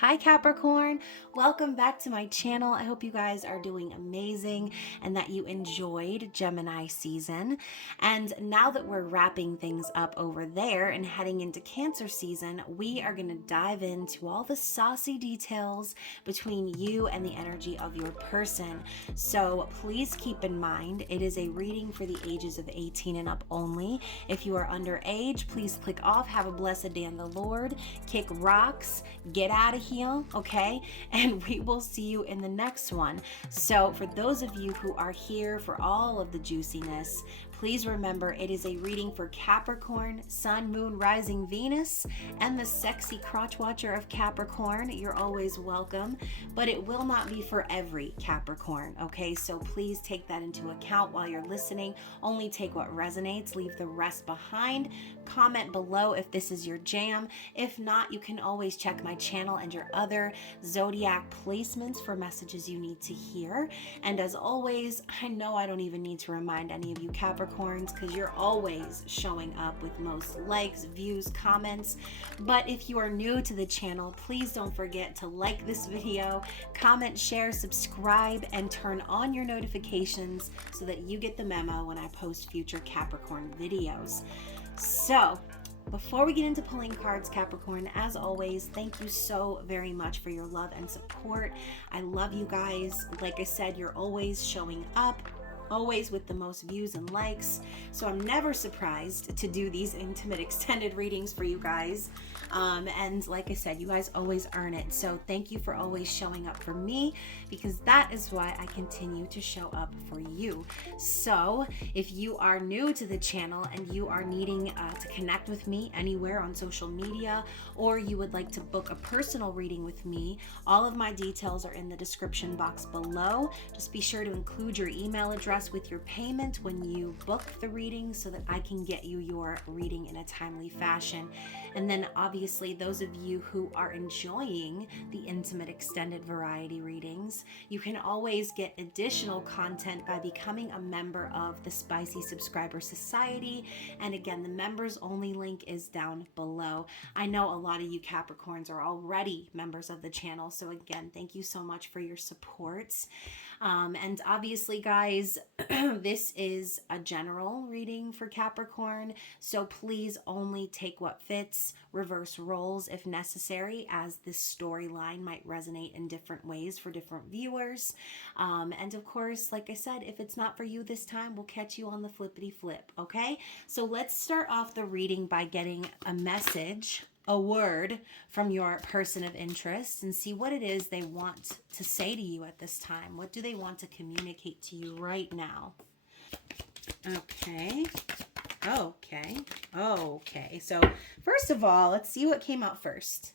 Hi Capricorn, welcome back to my channel. I hope you guys are doing amazing and that you enjoyed Gemini season. And now that we're wrapping things up over there and heading into Cancer season, we are going to dive into all the saucy details between you and the energy of your person. So please keep in mind, it is a reading for the ages of 18 and up only. If you are underage, please click off. Have a blessed day in the Lord. Kick rocks. Get out of here, okay? And we will see you in the next one. So for those of you who are here for all of the juiciness, please remember it is a reading for Capricorn, Sun, Moon, Rising, Venus, and the sexy crotch watcher of Capricorn. You're always welcome, but it will not be for every Capricorn, okay? So please take that into account while you're listening. Only take what resonates, leave the rest behind. Comment below if this is your jam. If not, you can always check my channel and your other zodiac placements for messages you need to hear. And as always, I know I don't even need to remind any of you Capricorns because you're always showing up with most likes, views, comments. But if you are new to the channel, please don't forget to like this video, comment, share, subscribe, and turn on your notifications so that you get the memo when I post future Capricorn videos. So, before we get into pulling cards, Capricorn, as always, thank you so very much for your love and support. I love you guys. Like I said, you're always showing up, always with the most views and likes. So I'm never surprised to do these intimate extended readings for you guys. And like I said, you guys always earn it. So thank you for always showing up for me, because that is why I continue to show up for you. So if you are new to the channel and you are needing to connect with me anywhere on social media, or you would like to book a personal reading with me, all of my details are in the description box below. Just be sure to include your email address with your payment when you book the reading so that I can get you your reading in a timely fashion. And then obviously those of you who are enjoying the intimate extended variety readings, you can always get additional content by becoming a member of the Spicy Subscriber Society. And again, the members only link is down below. I know a lot of you Capricorns are already members of the channel, so again, thank you so much for your support. And obviously, guys, this is a general reading for Capricorn, so please only take what fits, reverse roles if necessary, as this storyline might resonate in different ways for different viewers. And of course, like I said, if it's not for you this time, we'll catch you on the flippity flip, okay? So let's start off the reading by getting a message, a word from your person of interest, and see what it is they want to say to you at this time. What do they want to communicate to you right now? Okay. So first of all, let's see what came out first.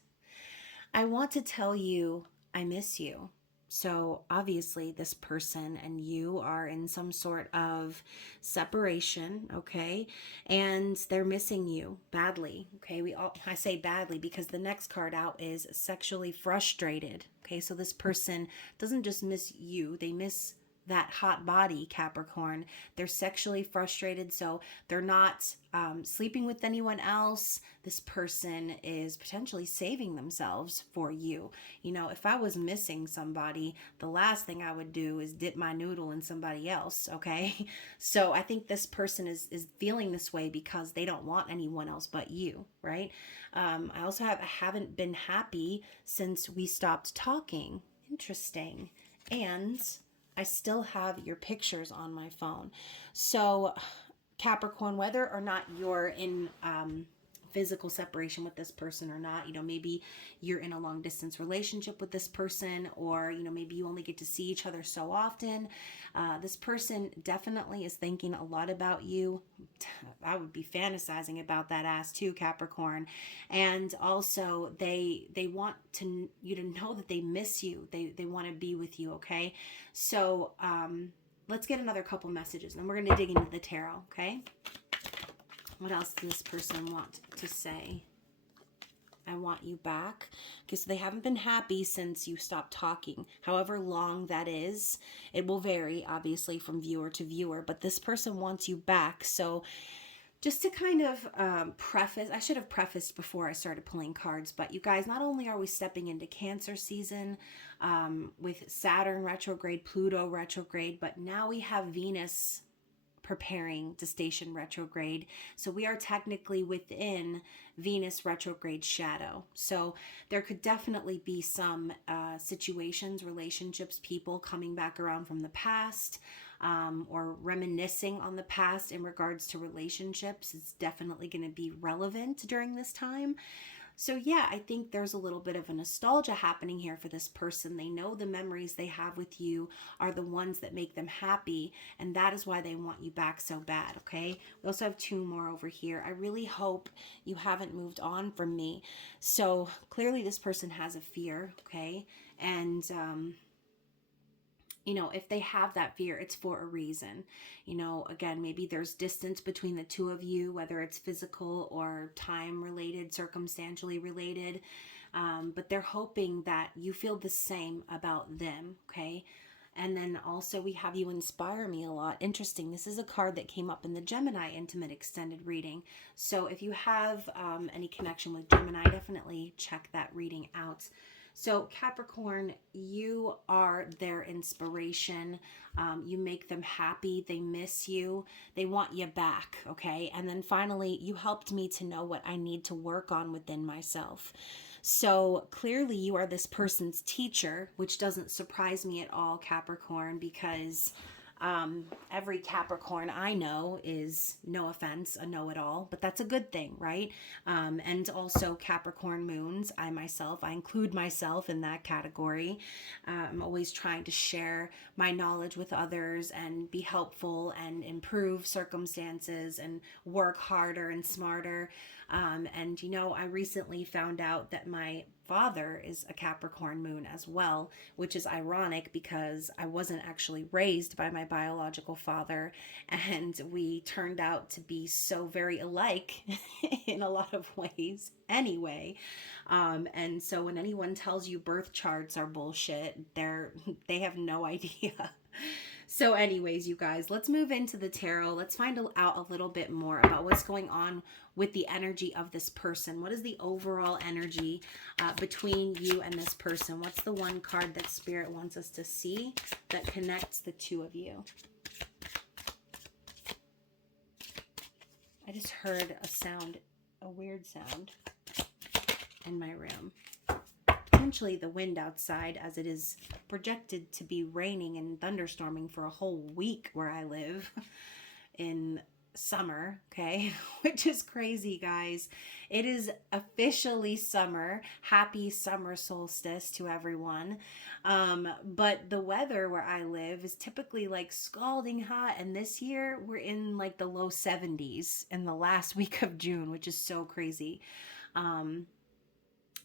I want to tell you I miss you. So obviously this person and you are in some sort of separation, okay? And they're missing you badly, okay? I say badly because the next card out is sexually frustrated, okay? So this person doesn't just miss you, they miss that hot body, Capricorn. They're sexually frustrated, so they're not sleeping with anyone else. This person is potentially saving themselves for you. You know, if I was missing somebody, the last thing I would do is dip my noodle in somebody else, okay? So I think this person is feeling this way because they don't want anyone else but you, right? I also haven't been happy since we stopped talking. Interesting. And I still have your pictures on my phone. So Capricorn, whether or not you're in physical separation with this person or not, you know, maybe you're in a long distance relationship with this person, or, you know, maybe you only get to see each other so often. This person definitely is thinking a lot about you. I would be fantasizing about that ass too, Capricorn. And also they want you to know that they miss you. They want to be with you, okay? So let's get another couple messages, and then we're going to dig into the tarot, okay? What else does this person want to say? I want you back. Okay, so they haven't been happy since you stopped talking. However long that is, it will vary, obviously, from viewer to viewer, but this person wants you back. So just to kind of preface, I should have prefaced before I started pulling cards, but you guys, not only are we stepping into Cancer season with Saturn retrograde, Pluto retrograde, but now we have Venus preparing to station retrograde. So we are technically within Venus retrograde shadow. So there could definitely be some situations, relationships, people coming back around from the past, or reminiscing on the past in regards to relationships. It's definitely going to be relevant during this time. So yeah, I think there's a little bit of a nostalgia happening here for this person. They know the memories they have with you are the ones that make them happy, and that is why they want you back so bad, okay? We also have two more over here. I really hope you haven't moved on from me. So clearly this person has a fear, okay? And you know, if they have that fear, it's for a reason. You know, again, maybe there's distance between the two of you, whether it's physical or time related, circumstantially related. But they're hoping that you feel the same about them, okay? And then also we have you inspire me a lot. Interesting. This is a card that came up in the Gemini Intimate Extended reading. So if you have any connection with Gemini, definitely check that reading out. So Capricorn, you are their inspiration. You make them happy. They miss you. They want you back, okay? And then finally, you helped me to know what I need to work on within myself. So clearly you are this person's teacher, which doesn't surprise me at all, Capricorn, because every Capricorn I know is, no offense, a know-it-all, but that's a good thing, right? And also Capricorn moons, I include myself in that category. I'm always trying to share my knowledge with others and be helpful and improve circumstances and work harder and smarter. And you know, I recently found out that my father is a Capricorn moon as well, which is ironic because I wasn't actually raised by my biological father, and we turned out to be so very alike in a lot of ways anyway. And so when anyone tells you birth charts are bullshit, they have no idea. So anyways, you guys, let's move into the tarot. Let's find out a little bit more about what's going on with the energy of this person. What is the overall energy between you and this person? What's the one card that Spirit wants us to see that connects the two of you? I just heard a sound, a weird sound in my room. Potentially the wind outside, as it is projected to be raining and thunderstorming for a whole week where I live in summer, okay? Which is crazy, guys. It is officially summer. Happy summer solstice to everyone. But the weather where I live is typically like scalding hot, and this year we're in like the low 70s in the last week of June, which is so crazy.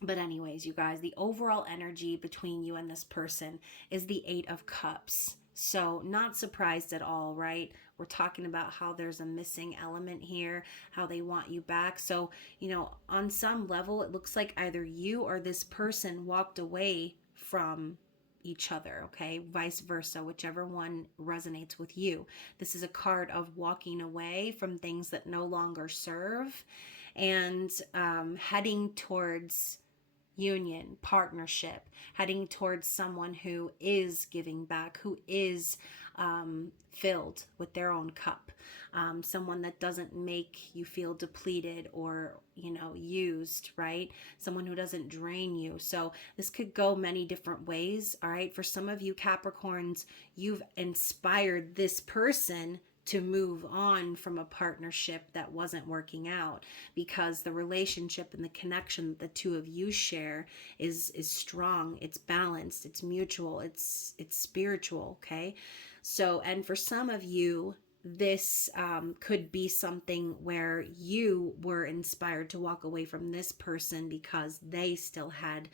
But anyways, you guys, the overall energy between you and this person is the Eight of Cups. So not surprised at all, right? We're talking about how there's a missing element here, how they want you back. So, you know, on some level, it looks like either you or this person walked away from each other, okay? Vice versa, whichever one resonates with you. This is a card of walking away from things that no longer serve and heading towards union, partnership, heading towards someone who is giving back, who is filled with their own cup, someone that doesn't make you feel depleted or, you know, used, right? Someone who doesn't drain you. So this could go many different ways, all right? For some of you Capricorns, you've inspired this person to move on from a partnership that wasn't working out, because the relationship and the connection that the two of you share is strong, it's balanced, it's mutual, it's spiritual, okay? So, and for some of you, this could be something where you were inspired to walk away from this person because they still had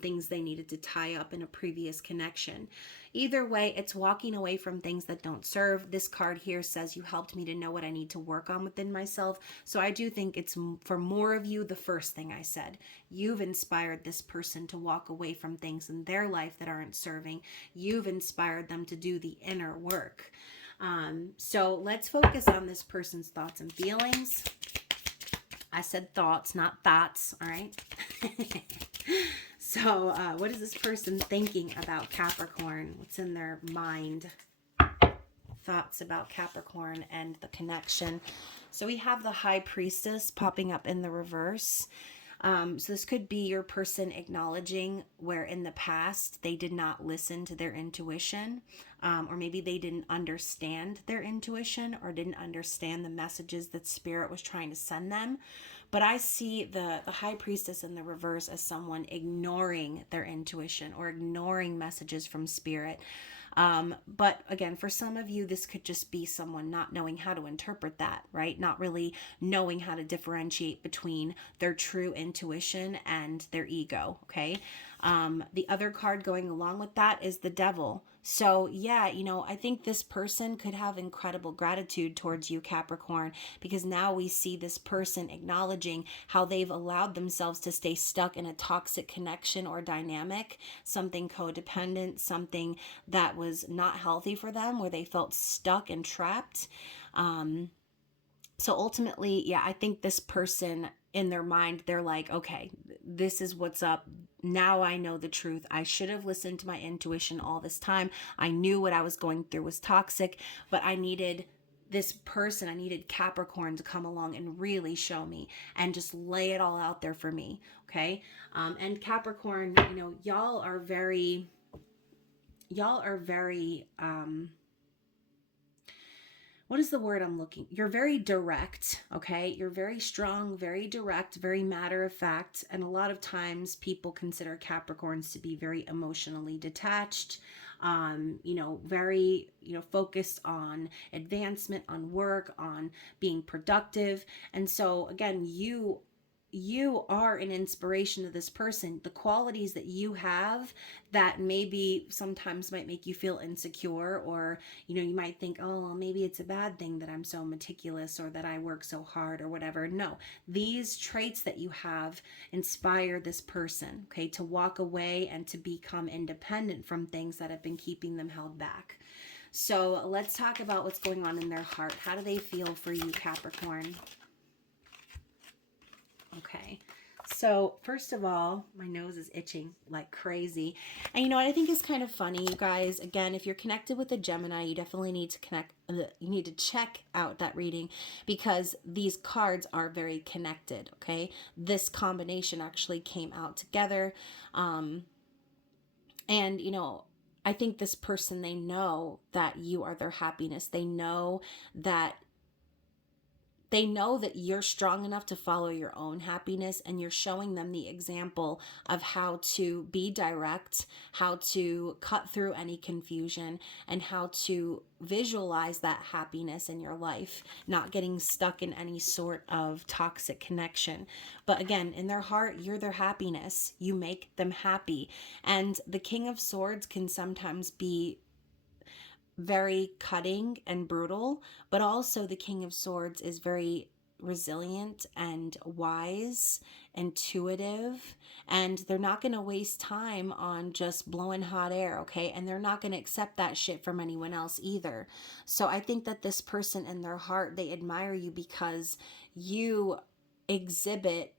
things they needed to tie up in a previous connection. Either way, it's walking away from things that don't serve. This card here says you helped me to know what I need to work on within myself. So I do think it's, for more of you, the first thing I said. You've inspired this person to walk away from things in their life that aren't serving. You've inspired them to do the inner work. So let's focus on this person's thoughts and feelings. I said thoughts, not thoughts, all right? So what is this person thinking about Capricorn? What's in their mind? Thoughts about Capricorn and the connection. So we have the High Priestess popping up in the reverse. So this could be your person acknowledging where in the past they did not listen to their intuition, or maybe they didn't understand their intuition or didn't understand the messages that Spirit was trying to send them. But I see the High Priestess in the reverse as someone ignoring their intuition or ignoring messages from Spirit. But again, for some of you, this could just be someone not knowing how to interpret that, right? Not really knowing how to differentiate between their true intuition and their ego, okay? The other card going along with that is the Devil. So yeah, I think this person could have incredible gratitude towards you, Capricorn, because now we see this person acknowledging how they've allowed themselves to stay stuck in a toxic connection or dynamic, something codependent, something that was not healthy for them, where they felt stuck and trapped. So ultimately, yeah, I think this person in their mind, they're like, okay, this is what's up. Now I know the truth. I should have listened to my intuition all this time. I knew what I was going through was toxic, but I needed this person, I needed Capricorn to come along and really show me and just lay it all out there for me. Okay. And Capricorn, y'all are very, what is the word I'm looking? You're very direct, okay? You're very strong, very direct, very matter of fact. And a lot of times people consider Capricorns to be very emotionally detached, very, focused on advancement, on work, on being productive. And so again, you are an inspiration to this person. The qualities that you have that maybe sometimes might make you feel insecure, or you might think, oh well, maybe it's a bad thing that I'm so meticulous or that I work so hard or whatever. No, these traits that you have inspire this person, okay, to walk away and to become independent from things that have been keeping them held back. So let's talk about what's going on in their heart. How do they feel for you, Capricorn? Okay, so first of all, my nose is itching like crazy. And what I think is kind of funny, you guys, again, if you're connected with a Gemini, you definitely need to you need to check out that reading, because these cards are very connected, okay? This combination actually came out together. And, I think this person, they know that you are their happiness. They know that you're strong enough to follow your own happiness, and you're showing them the example of how to be direct, how to cut through any confusion, and how to visualize that happiness in your life, not getting stuck in any sort of toxic connection. But again, in their heart, you're their happiness. You make them happy. And the King of Swords can sometimes be very cutting and brutal, but also the King of Swords is very resilient and wise, intuitive, and they're not going to waste time on just blowing hot air, okay? And they're not going to accept that shit from anyone else either. So I think that this person in their heart, they admire you because you exhibit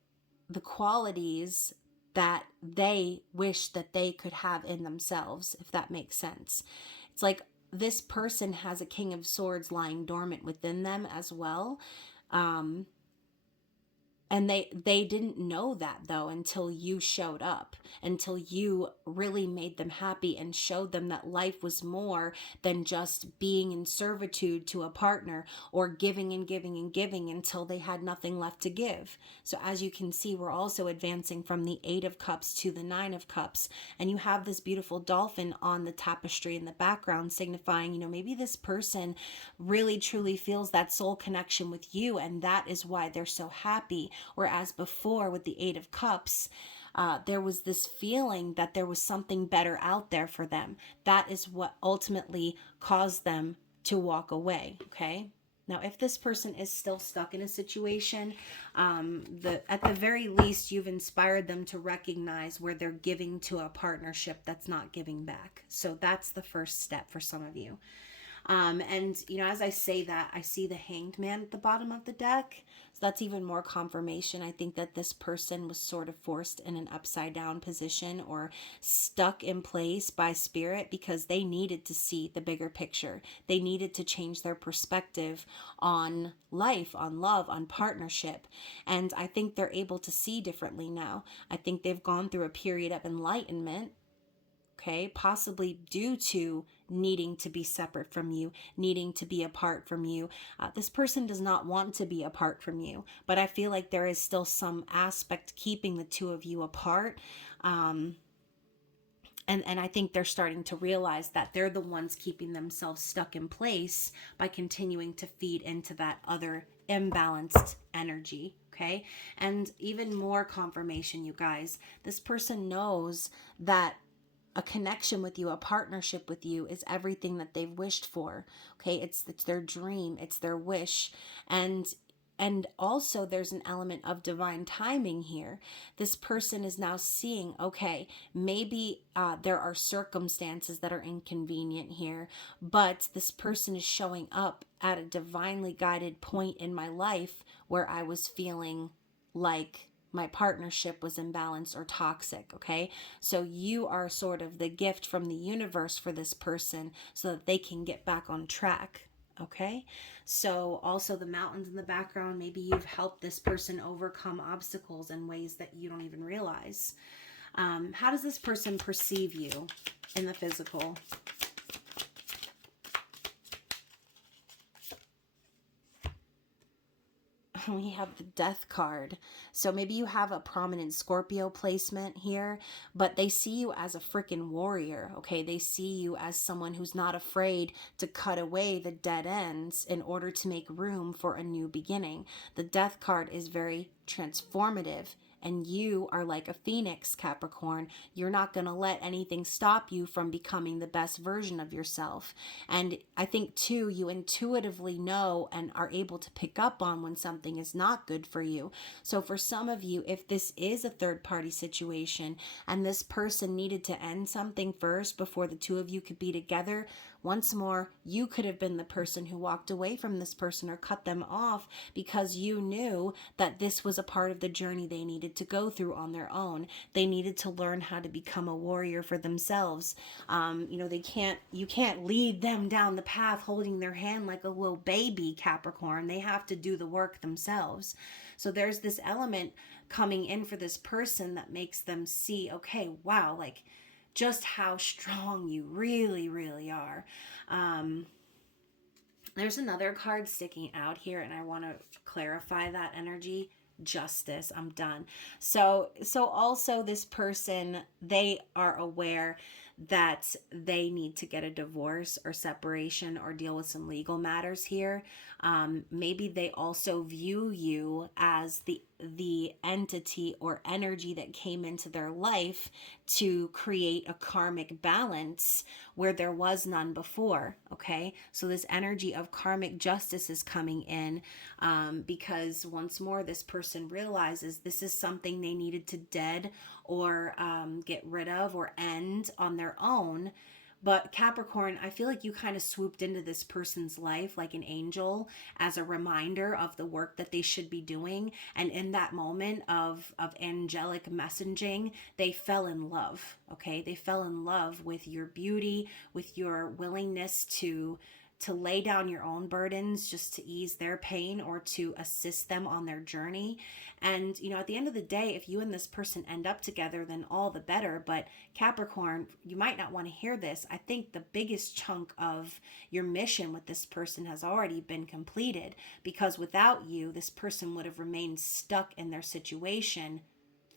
the qualities that they wish that they could have in themselves, if that makes sense. It's like this person has a King of Swords lying dormant within them as well. And they didn't know that, though, until you showed up, until you really made them happy and showed them that life was more than just being in servitude to a partner or giving and giving and giving until they had nothing left to give. So as you can see, we're also advancing from the 8 of Cups to the 9 of Cups. And you have this beautiful dolphin on the tapestry in the background, signifying, maybe this person really truly feels that soul connection with you, and that is why they're so happy. Whereas before, with the 8 of Cups, there was this feeling that there was something better out there for them. That is what ultimately caused them to walk away, okay? Now, if this person is still stuck in a situation, at the very least, you've inspired them to recognize where they're giving to a partnership that's not giving back. So that's the first step for some of you. And, you know, as I say that, I see the Hanged Man at the bottom of the deck. So that's even more confirmation. I think that this person was sort of forced in an upside down position or stuck in place by spirit because they needed to see the bigger picture. They needed to change their perspective on life, on love, on partnership. And I think they're able to see differently now. I think they've gone through a period of enlightenment, okay, possibly due to needing to be separate from you, needing to be apart from you. This person does not want to be apart from you, but I feel like there is still some aspect keeping the two of you apart. And I think they're starting to realize that they're the ones keeping themselves stuck in place by continuing to feed into that other imbalanced energy. Okay. And even more confirmation, you guys, this person knows that a connection with you, a partnership with you is everything that they've wished for. Okay. It's their dream. It's their wish. And also there's an element of divine timing here. This person is now seeing, okay, maybe there are circumstances that are inconvenient here, but this person is showing up at a divinely guided point in my life where I was feeling like my partnership was imbalanced or toxic. Okay. So you are sort of the gift from the universe for this person so that they can get back on track. Okay. So also the mountains in the background, maybe you've helped this person overcome obstacles in ways that you don't even realize. How does this person perceive you in the physical? We have the Death card. So maybe you have a prominent Scorpio placement here, but they see you as a freaking warrior, okay? They see you as someone who's not afraid to cut away the dead ends in order to make room for a new beginning. The Death card is very transformative. And you are like a phoenix, Capricorn. You're not going to let anything stop you from becoming the best version of yourself. And I think, too, you intuitively know and are able to pick up on when something is not good for you. So for some of you, if this is a third-party situation and this person needed to end something first before the two of you could be together, once more, you could have been the person who walked away from this person or cut them off because you knew that this was a part of the journey they needed to go through on their own. They needed to learn how to become a warrior for themselves. You can't lead them down the path holding their hand like a little baby, Capricorn. They have to do the work themselves. So there's this element coming in for this person that makes them see, okay, wow, like just how strong you really, really are. There's another card sticking out here, and I want to clarify that energy. Justice. I'm done. So also this person, they are aware that they need to get a divorce or separation or deal with some legal matters here. Maybe they also view you as the entity or energy that came into their life to create a karmic balance where there was none before. Okay, so this energy of karmic justice is coming in because once more this person realizes this is something they needed to dead or get rid of or end on their own. But Capricorn, I feel like you kind of swooped into this person's life like an angel as a reminder of the work that they should be doing. And in that moment of angelic messaging, they fell in love, okay? They fell in love with your beauty, with your willingness to lay down your own burdens just to ease their pain or to assist them on their journey. And, at the end of the day, if you and this person end up together, then all the better. But Capricorn, you might not want to hear this. I think the biggest chunk of your mission with this person has already been completed because without you, this person would have remained stuck in their situation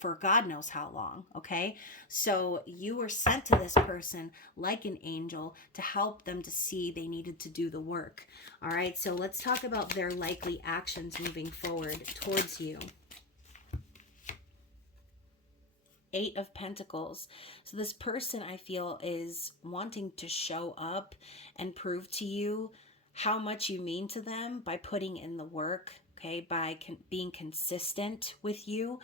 for God knows how long, okay? So you were sent to this person like an angel to help them to see they needed to do the work. All right, so let's talk about their likely actions moving forward towards you. 8 of Pentacles. So this person, I feel, is wanting to show up and prove to you how much you mean to them by putting in the work, okay, by being consistent with you.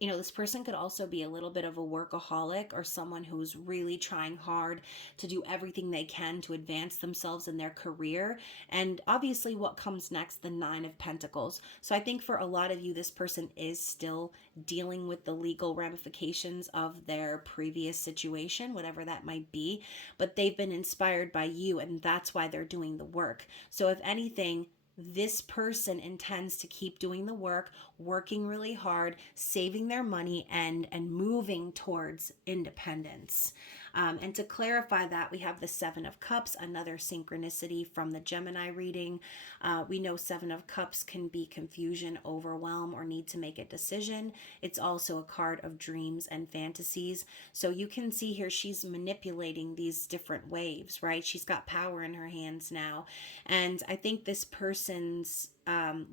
This person could also be a little bit of a workaholic or someone who's really trying hard to do everything they can to advance themselves in their career. And obviously, what comes next, the Nine of Pentacles. So I think for a lot of you, this person is still dealing with the legal ramifications of their previous situation, whatever that might be. But they've been inspired by you, and that's why they're doing the work. So if anything, this person intends to keep doing the work, working really hard, saving their money, and moving towards independence. And to clarify that, we have the Seven of Cups, another synchronicity from the Gemini reading. We know Seven of Cups can be confusion, overwhelm, or need to make a decision. It's also a card of dreams and fantasies. So you can see here she's manipulating these different waves, right? She's got power in her hands now. And I think this person's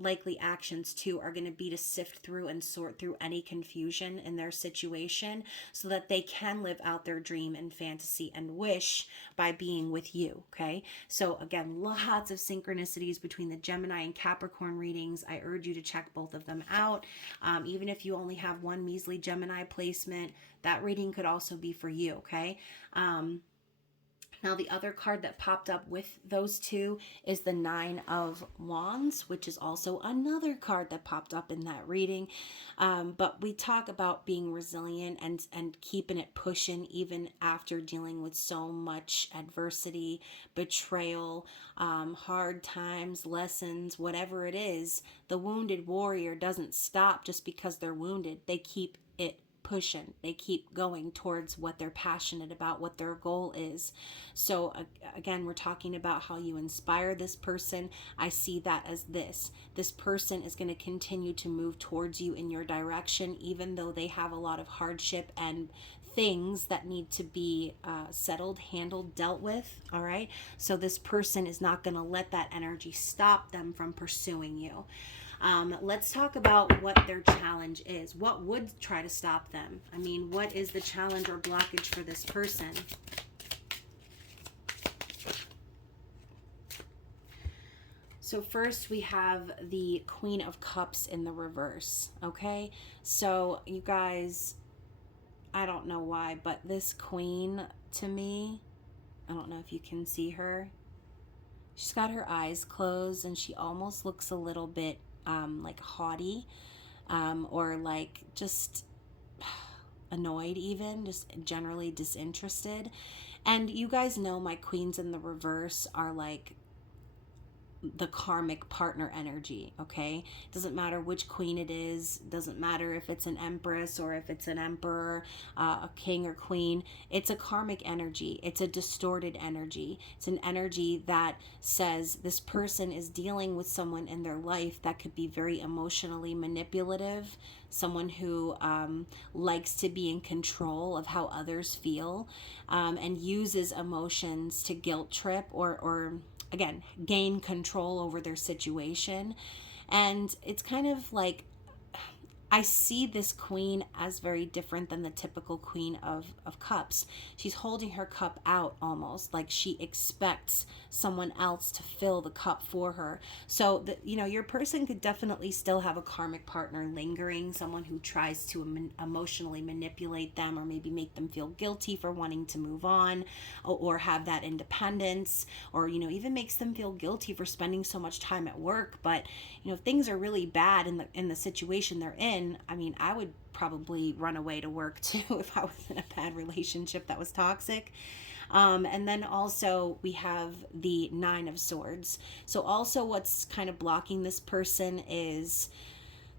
likely actions too are going to be to sift through and sort through any confusion in their situation so that they can live out their dream and fantasy and wish by being with you. Okay, so again, lots of synchronicities between the Gemini and Capricorn readings. I urge you to check both of them out. Even if you only have one measly Gemini placement, that reading could also be for you. Okay. Now, the other card that popped up with those two is the Nine of Wands, which is also another card that popped up in that reading. But we talk about being resilient and keeping it pushing even after dealing with so much adversity, betrayal, hard times, lessons, whatever it is. The wounded warrior doesn't stop just because they're wounded. They keep it pushing. They keep going towards what they're passionate about, what their goal is. So again, we're talking about how you inspire this person. I see that as this person is going to continue to move towards you in your direction, even though they have a lot of hardship and things that need to be settled, handled, dealt with. All right. So this person is not going to let that energy stop them from pursuing you. Let's talk about what their challenge is. What would try to stop them? I mean, what is the challenge or blockage for this person? So first we have the Queen of Cups in the reverse. Okay, so you guys, I don't know why, but this queen to me, I don't know if you can see her. She's got her eyes closed and she almost looks a little bit like haughty, or like just annoyed, even just generally disinterested. And you guys know my queens in the reverse are like the karmic partner energy. Okay, doesn't matter which queen it is, doesn't matter if it's an empress or if it's an emperor, a king or queen. It's a karmic energy. It's a distorted energy. It's an energy that says this person is dealing with someone in their life that could be very emotionally manipulative, someone who likes to be in control of how others feel, and uses emotions to guilt trip or again, gain control over their situation. And it's kind of like, I see this queen as very different than the typical queen of cups. She's holding her cup out almost like she expects someone else to fill the cup for her. So your person could definitely still have a karmic partner lingering, someone who tries to emotionally manipulate them or maybe make them feel guilty for wanting to move on, or have that independence, or even makes them feel guilty for spending so much time at work. But if things are really bad in the situation they're in, I mean, I would probably run away to work too if I was in a bad relationship that was toxic. And then also we have the Nine of Swords. So also what's kind of blocking this person is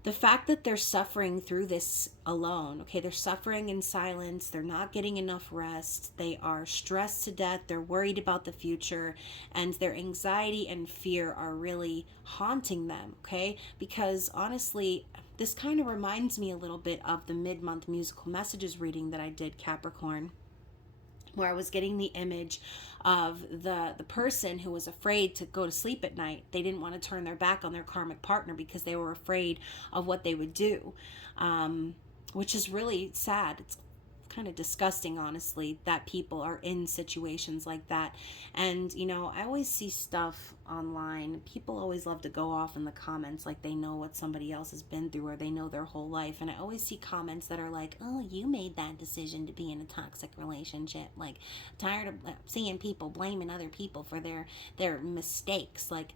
the fact that they're suffering through this alone. Okay, they're suffering in silence. They're not getting enough rest. They are stressed to death. They're worried about the future, and their anxiety and fear are really haunting them. Okay, because honestly, this kind of reminds me a little bit of the mid-month musical messages reading that I did, Capricorn, where I was getting the image of the person who was afraid to go to sleep at night. They didn't want to turn their back on their karmic partner because they were afraid of what they would do, which is really sad. It's kind of disgusting, honestly, that people are in situations like that. And, you know, I always see stuff online. People always love to go off in the comments like they know what somebody else has been through or they know their whole life. And I always see comments that are like, oh, you made that decision to be in a toxic relationship. Like, tired of seeing people blaming other people for their mistakes. Like,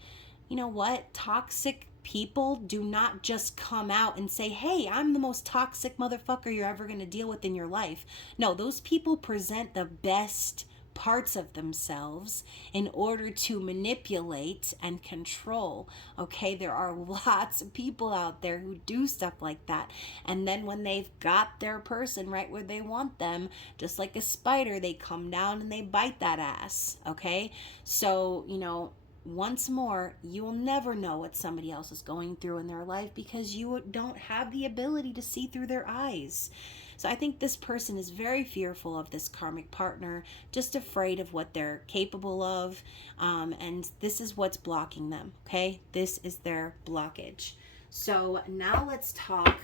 you know what? Toxic people do not just come out and say, hey, I'm the most toxic motherfucker you're ever going to deal with in your life. No, those people present the best parts of themselves in order to manipulate and control. Okay, there are lots of people out there who do stuff like that, and then when they've got their person right where they want them, just like a spider, they come down and they bite that ass. Okay, so you know, once more, you will never know what somebody else is going through in their life because you don't have the ability to see through their eyes. So I think this person is very fearful of this karmic partner, just afraid of what they're capable of. And this is what's blocking them, okay? This is their blockage. So now let's talk.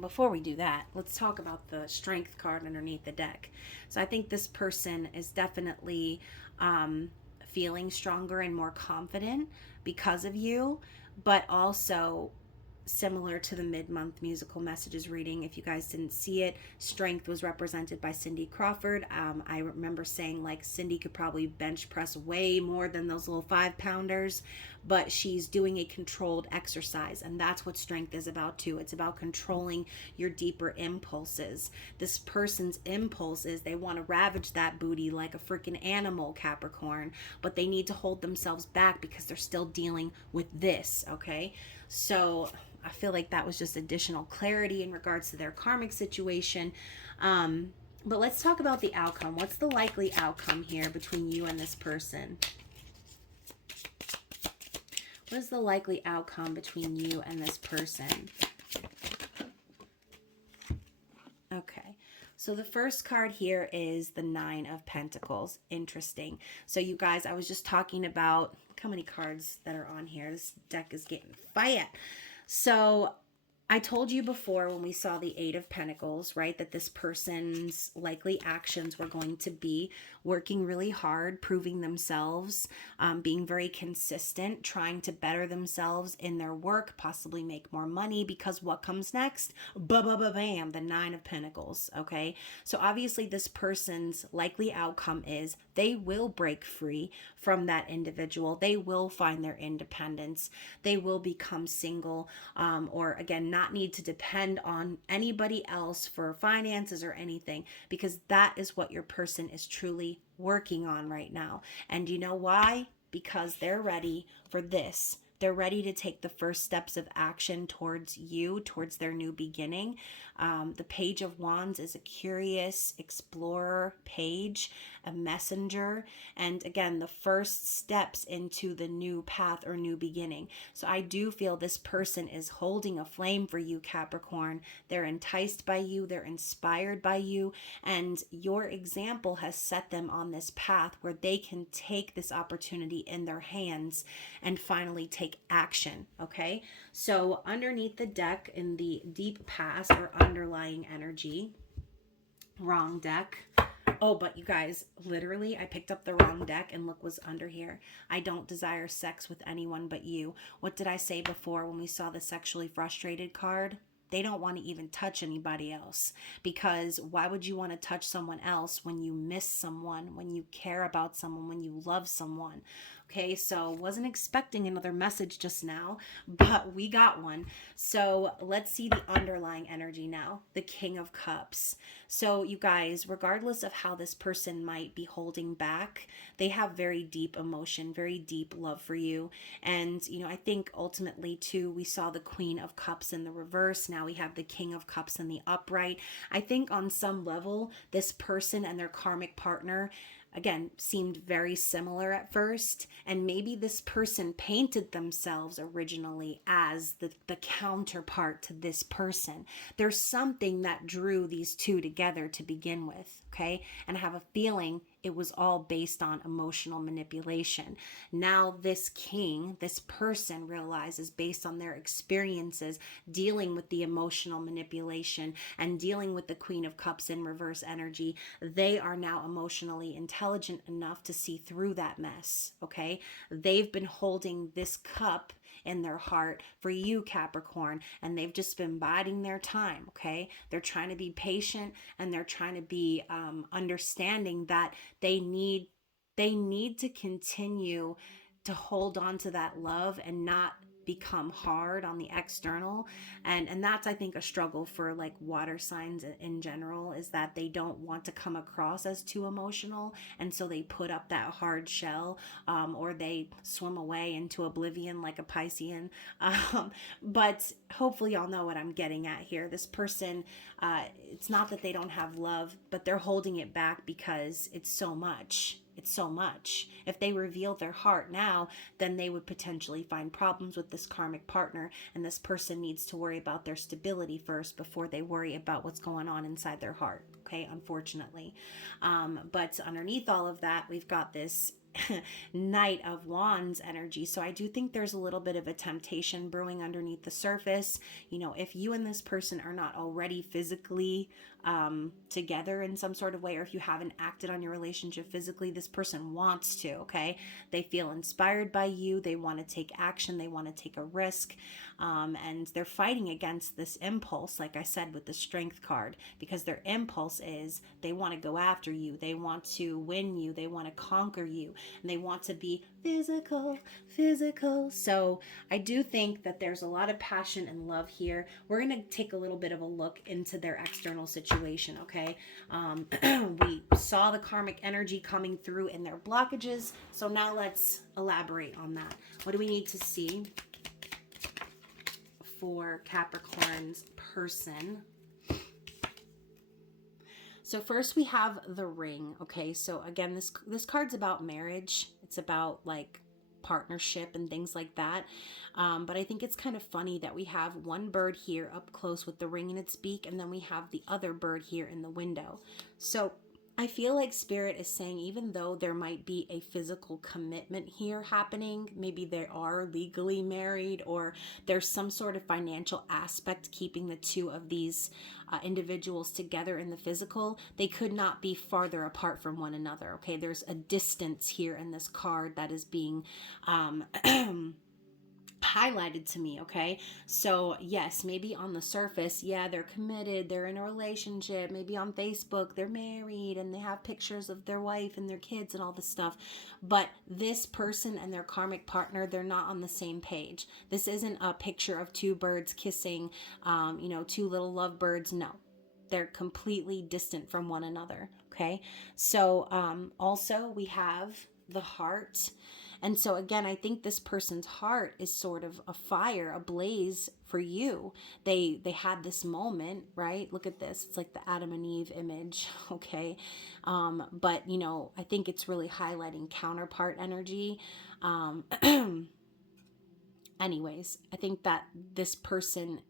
Before we do that, let's talk about the strength card underneath the deck. So I think this person is definitely feeling stronger and more confident because of you, but also similar to the mid-month musical messages reading. If you guys didn't see it, strength was represented by Cindy Crawford. I remember saying like Cindy could probably bench press way more than those little 5-pounders, but she's doing a controlled exercise, and that's what strength is about too. It's about controlling your deeper impulses. This person's impulses, they want to ravage that booty like a freaking animal, Capricorn, but they need to hold themselves back because they're still dealing with this, okay? So I feel like that was just additional clarity in regards to their karmic situation. But let's talk about the outcome. What's the likely outcome here between you and this person? What is the likely outcome between you and this person? Okay. So the first card here is the 9 of Pentacles. Interesting. So you guys, I was just talking about, look how many cards that are on here. This deck is getting fire. So I told you before when we saw the 8 of Pentacles, right, that this person's likely actions were going to be working really hard, proving themselves, being very consistent, trying to better themselves in their work, possibly make more money, because what comes next? Bam, the 9 of Pentacles, okay? So obviously this person's likely outcome is they will break free from that individual. They will find their independence. They will become single, or again, not need to depend on anybody else for finances or anything, because that is what your person is truly working on right now. And you know why? Because they're ready for this. They're ready to take the first steps of action towards you, towards their new beginning. The Page of Wands is a curious explorer page, a messenger, and again, the first steps into the new path or new beginning. So I do feel this person is holding a flame for you, Capricorn. They're enticed by you, they're inspired by you, and your example has set them on this path where they can take this opportunity in their hands and finally take action, okay? So underneath the deck in the deep past or underlying energy, wrong deck. Oh, but you guys, literally, I picked up the wrong deck and look what's under here. I don't desire sex with anyone but you. What did I say before when we saw the sexually frustrated card? They don't want to even touch anybody else, because why would you want to touch someone else when you miss someone, when you care about someone, when you love someone? Okay, so wasn't expecting another message just now, but we got one. So let's see the underlying energy now, the King of Cups. So you guys, regardless of how this person might be holding back, they have very deep emotion, very deep love for you. And, you know, I think ultimately too, we saw the Queen of Cups in the reverse. Now we have the King of Cups in the upright. I think on some level, this person and their karmic partner, again, seemed very similar at first, and maybe this person painted themselves originally as the counterpart to this person. There's something that drew these two together to begin with, okay? And I have a feeling it was all based on emotional manipulation. Now this king, this person realizes, based on their experiences dealing with the emotional manipulation and dealing with the Queen of Cups in reverse energy, they are now emotionally intelligent enough to see through that mess, okay? They've been holding this cup in their heart for you, Capricorn, and they've just been biding their time, okay? They're trying to be patient, and they're trying to be understanding that they need to continue to hold on to that love and not become hard on the external. And that's, I think, a struggle for like water signs in general, is that they don't want to come across as too emotional, and so they put up that hard shell, or they swim away into oblivion like a Piscean. But hopefully y'all know what I'm getting at here. This person, it's not that they don't have love, but they're holding it back because it's so much. It's so much. If they reveal their heart now, then they would potentially find problems with this karmic partner, and this person needs to worry about their stability first before they worry about what's going on inside their heart. Okay, unfortunately. But underneath all of that, we've got this Knight of Wands energy. So I do think there's a little bit of a temptation brewing underneath the surface. You know, if you and this person are not already physically together in some sort of way, or if you haven't acted on your relationship physically, this person wants to, okay? They feel inspired by you. They want to take action. They want to take a risk. And they're fighting against this impulse, like I said, with the Strength card, because their impulse is they want to go after you. They want to win you. They want to conquer you. And they want to be physical. So I do think that there's a lot of passion and love here. We're going to take a little bit of a look into their external situation, okay? We saw the karmic energy coming through in their blockages. So now let's elaborate on that. What do we need to see for Capricorn's person? So first we have the Ring, okay? So again, this card's about marriage. It's about like partnership and things like that. But I think it's kind of funny that we have one bird here up close with the ring in its beak, and then we have the other bird here in the window. So I feel like Spirit is saying, even though there might be a physical commitment here happening, maybe they are legally married, or there's some sort of financial aspect keeping the two of these individuals together in the physical, they could not be farther apart from one another, okay? There's a distance here in this card that is being highlighted to me, okay? So yes, maybe on the surface, yeah, they're committed, they're in a relationship, maybe on Facebook they're married and they have pictures of their wife and their kids and all this stuff, but this person and their karmic partner, they're not on the same page. This isn't a picture of two birds kissing, two little lovebirds. No, they're completely distant from one another, okay? So also we have the heart. And so again, I think this person's heart is sort of a fire, a blaze for you. They had this moment, right? Look at this. It's like the Adam and Eve image, okay? But, I think it's really highlighting counterpart energy. Anyways, I think that this person,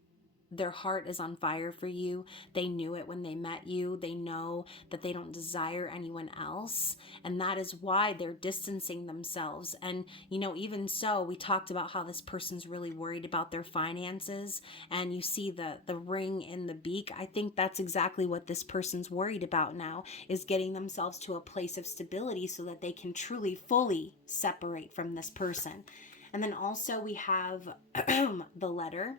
their heart is on fire for you. They knew it when they met you. They know that they don't desire anyone else. And that is why they're distancing themselves. And, even so, we talked about how this person's really worried about their finances. And you see the ring in the beak. I think that's exactly what this person's worried about now, is getting themselves to a place of stability so that they can truly, fully separate from this person. And then also we have the Letter.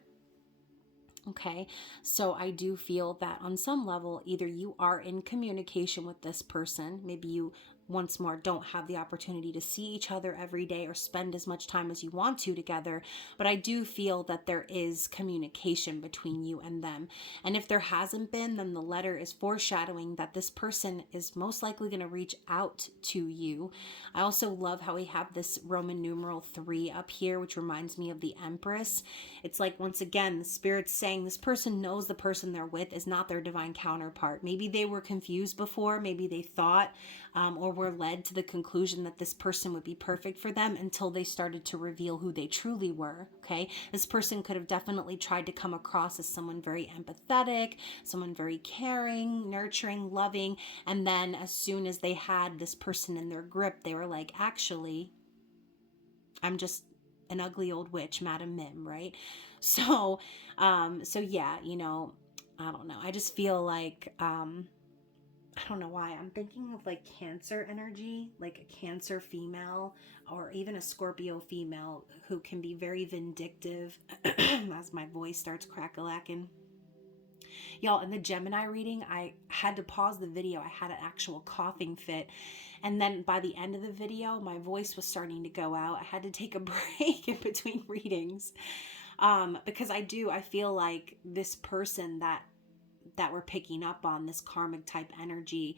Okay, so I do feel that on some level, either you are in communication with this person, maybe you once more don't have the opportunity to see each other every day or spend as much time as you want to together, but I do feel that there is communication between you and them. And if there hasn't been, then the letter is foreshadowing that this person is most likely going to reach out to you. I also love how we have this Roman numeral 3 up here, which reminds me of the Empress. It's like, once again, the Spirit's saying this person knows the person they're with is not their divine counterpart. Maybe they were confused before, maybe they thought or were led to the conclusion that this person would be perfect for them until they started to reveal who they truly were. Okay. This person could have definitely tried to come across as someone very empathetic, someone very caring, nurturing, loving. And then as soon as they had this person in their grip, they were like, actually, I'm just an ugly old witch, Madam Mim, right? So, so yeah, you know, I don't know. I just feel like, I don't know why. I'm thinking of like Cancer energy, like a Cancer female or even a Scorpio female who can be very vindictive as my voice starts crack-a-lacking. Y'all, in the Gemini reading, I had to pause the video. I had an actual coughing fit. And then by the end of the video, my voice was starting to go out. I had to take a break in between readings. Because I feel like this person that we're picking up on, this karmic type energy,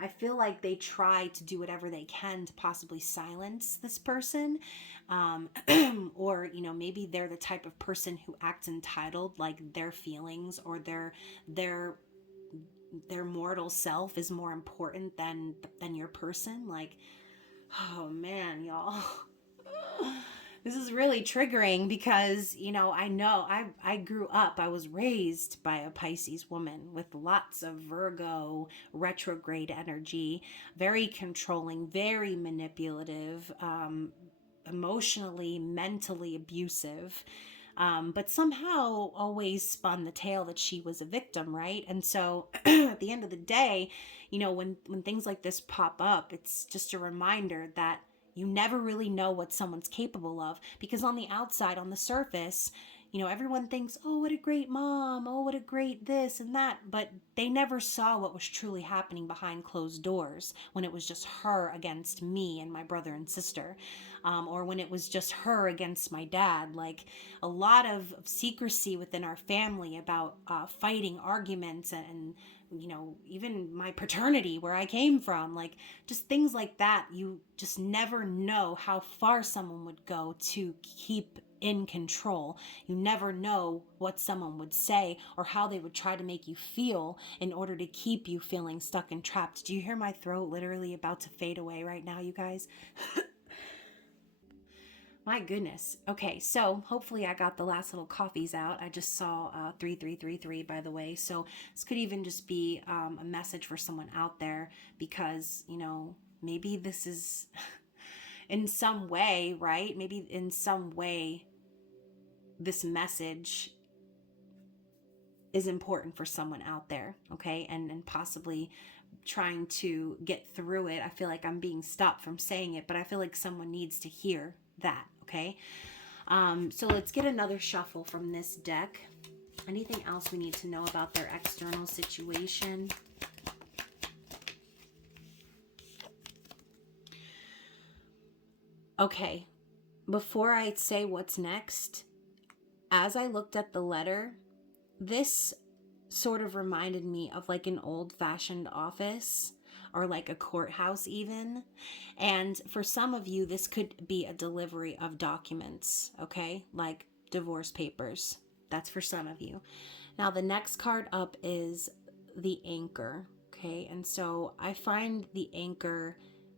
I feel like they try to do whatever they can to possibly silence this person. Or, you know, maybe they're the type of person who acts entitled, like their feelings or their mortal self is more important than your person. Like, oh man, y'all. This is really triggering because, you know I grew up, I was raised by a Pisces woman with lots of Virgo retrograde energy, very controlling, very manipulative, emotionally, mentally abusive, but somehow always spun the tale that she was a victim, right? And so at the end of the day, you know, when things like this pop up, it's just a reminder that you never really know what someone's capable of, because on the outside, on the surface, you know, everyone thinks, oh, what a great mom, oh, what a great this and that, but they never saw what was truly happening behind closed doors when it was just her against me and my brother and sister, or when it was just her against my dad. Like, a lot of secrecy within our family about fighting, arguments, and you know, even my paternity, where I came from, like just things like that. You just never know how far someone would go to keep in control. You never know what someone would say or how they would try to make you feel in order to keep you feeling stuck and trapped. Do you hear my throat literally about to fade away right now, you guys? My goodness. Okay, so hopefully I got the last little coffees out. I just saw 3333, by the way. So this could even just be a message for someone out there, because, you know, maybe this is in some way, right? Maybe in some way this message is important for someone out there, okay? And possibly trying to get through it. I feel like I'm being stopped from saying it, but I feel like someone needs to hear that, okay? So let's get another shuffle from this deck. Anything else we need to know about their external situation? Okay, before I say what's next, as I looked at the letter, this sort of reminded me of like an old-fashioned office, or like a courthouse even. And for some of you, this could be a delivery of documents, okay? Like divorce papers. That's for some of you. Now, the next card up is the Anchor, okay? And so I find the Anchor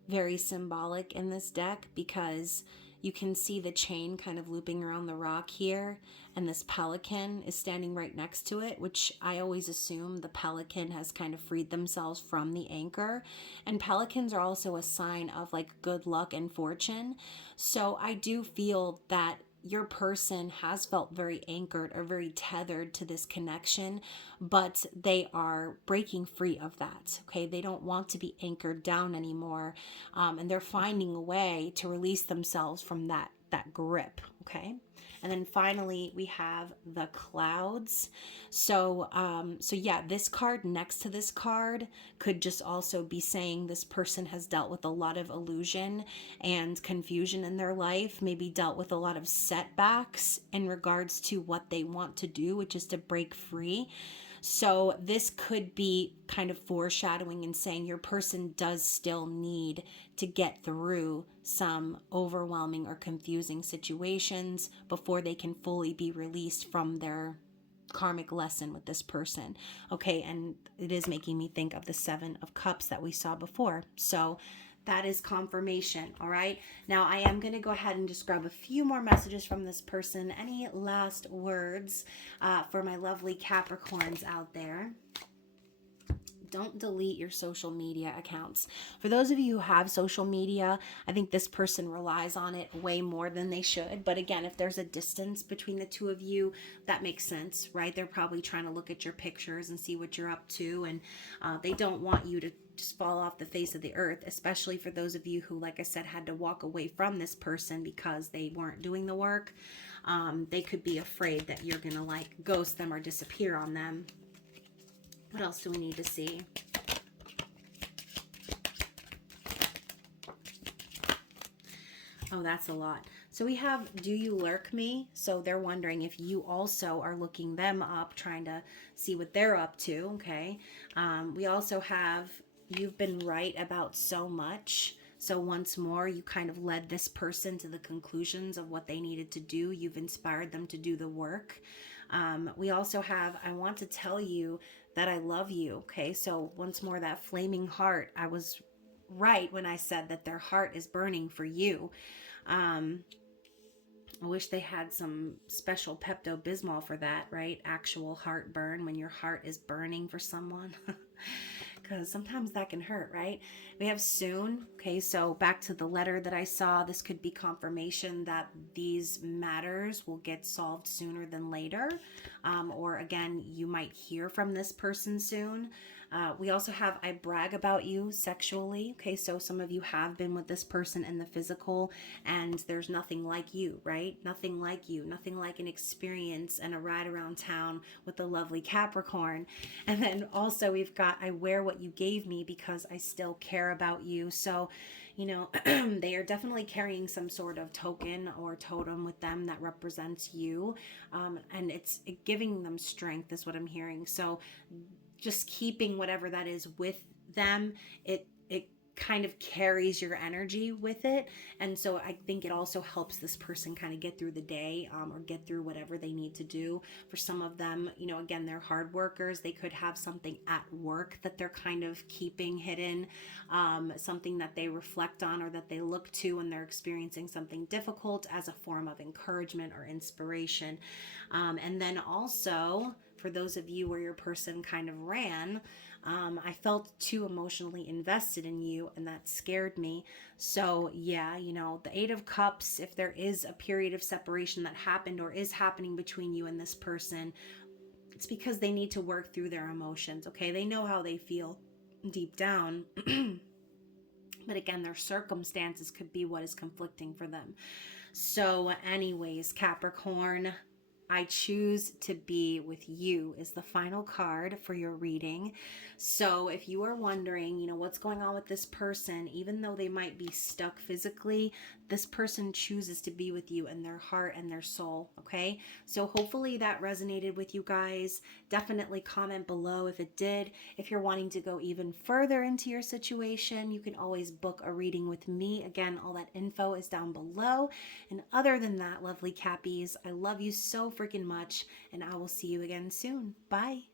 very symbolic in this deck, because you can see the chain kind of looping around the rock here, and this pelican is standing right next to it, which I always assume the pelican has kind of freed themselves from the anchor. And pelicans are also a sign of like good luck and fortune. So I do feel that your person has felt very anchored or very tethered to this connection, but they are breaking free of that. Okay, they don't want to be anchored down anymore, and they're finding a way to release themselves from that grip. Okay, and then finally we have the Clouds. So yeah, this card next to this card could just also be saying this person has dealt with a lot of illusion and confusion in their life, maybe dealt with a lot of setbacks in regards to what they want to do, which is to break free. So this could be kind of foreshadowing and saying your person does still need to get through some overwhelming or confusing situations before they can fully be released from their karmic lesson with this person. Okay, and it is making me think of the Seven of Cups that we saw before. So That is confirmation, all right? Now, I am going to go ahead and just grab a few more messages from this person. Any last words for my lovely Capricorns out there? Don't delete your social media accounts. For those of you who have social media, I think this person relies on it way more than they should. But again, if there's a distance between the two of you, that makes sense, right? They're probably trying to look at your pictures and see what you're up to. And they don't want you to just fall off the face of the earth, especially for those of you who, like I said, had to walk away from this person because they weren't doing the work. They could be afraid that you're going to like ghost them or disappear on them. What else do we need to see? Oh, that's a lot. So we have, do you lurk me? So they're wondering if you also are looking them up, trying to see what they're up to, okay? We also have, you've been right about so much. So once more, you kind of led this person to the conclusions of what they needed to do. You've inspired them to do the work. We also have, I want to tell you that I love you. Okay, so once more, that flaming heart. I was right when I said that their heart is burning for you. I wish they had some special Pepto-Bismol for that, right? Actual heartburn, when your heart is burning for someone. Because sometimes that can hurt, right? We have soon. Okay, so back to the letter that I saw. This could be confirmation that these matters will get solved sooner than later. Or again, you might hear from this person soon. We also have, I brag about you sexually. Okay, so some of you have been with this person in the physical and there's nothing like you, right? Nothing like you, nothing like an experience and a ride around town with the lovely Capricorn. And then also we've got, I wear what you gave me because I still care about you. So, you know, they are definitely carrying some sort of token or totem with them that represents you. And it's giving them strength is what I'm hearing. So just keeping whatever that is with them, it kind of carries your energy with it. And so I think it also helps this person kind of get through the day or get through whatever they need to do. For some of them, you know, again, they're hard workers. They could have something at work that they're kind of keeping hidden, something that they reflect on or that they look to when they're experiencing something difficult as a form of encouragement or inspiration. And then also, for those of you where your person kind of ran, I felt too emotionally invested in you and that scared me. So yeah, you know, the Eight of Cups, if there is a period of separation that happened or is happening between you and this person, it's because they need to work through their emotions, okay? They know how they feel deep down. But again, their circumstances could be what is conflicting for them. So anyways, Capricorn, I choose to be with you is the final card for your reading. So if you are wondering, you know, what's going on with this person, even though they might be stuck physically, this person chooses to be with you in their heart and their soul, okay? So hopefully that resonated with you guys. Definitely comment below if it did. If you're wanting to go even further into your situation, you can always book a reading with me. Again, all that info is down below. And other than that, lovely Cappies, I love you so freaking much, and I will see you again soon. Bye.